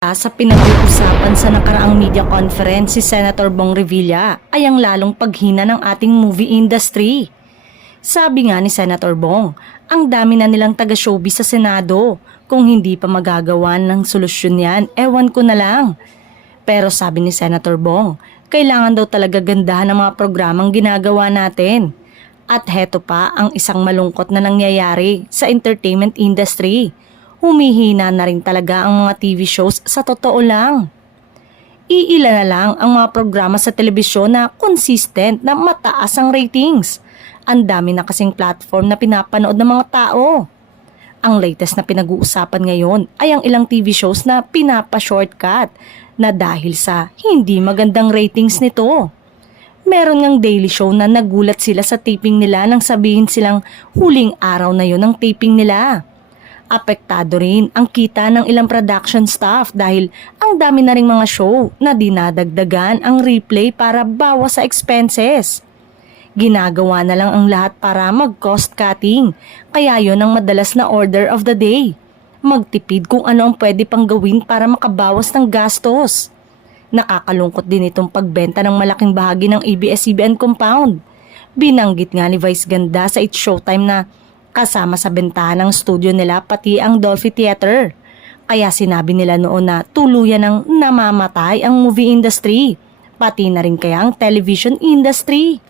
Sa pinag-uusapan sa nakaraang media conference si Senator Bong Revilla ay ang lalong paghina ng ating movie industry. Sabi nga ni Senator Bong, ang dami na nilang taga-showbiz sa Senado. Kung hindi pa magagawa ng solusyon yan, ewan ko na lang. Pero sabi ni Senator Bong, kailangan daw talaga gandahan ng mga programang ginagawa natin. At heto pa ang isang malungkot na nangyayari sa entertainment industry. Humihina na rin talaga ang mga TV shows sa totoo lang. Iilan na lang ang mga programa sa telebisyon na consistent na mataas ang ratings. Ang dami na kasing platform na pinapanood ng mga tao. Ang latest na pinag-uusapan ngayon ay ang ilang TV shows na pinapa-shortcut na dahil sa hindi magandang ratings nito. Meron ngang daily show na nagulat sila sa taping nila nang sabihin silang huling araw na yon ang taping nila. Apektado rin ang kita ng ilang production staff dahil ang dami na ring mga show na dinadagdagan ang replay para bawas sa expenses. Ginagawa na lang ang lahat para mag-cost cutting, kaya yon ang madalas na order of the day. Magtipid kung ano ang pwede pang gawin para makabawas ng gastos. Nakakalungkot din itong pagbenta ng malaking bahagi ng ABS-CBN compound. Binanggit nga ni Vice Ganda sa It's Showtime na kasama sa bentahan ng studio nila pati ang Dolphy Theater. Kaya sinabi nila noon na tuluyan ng namamatay ang movie industry, pati na rin kaya ang television industry.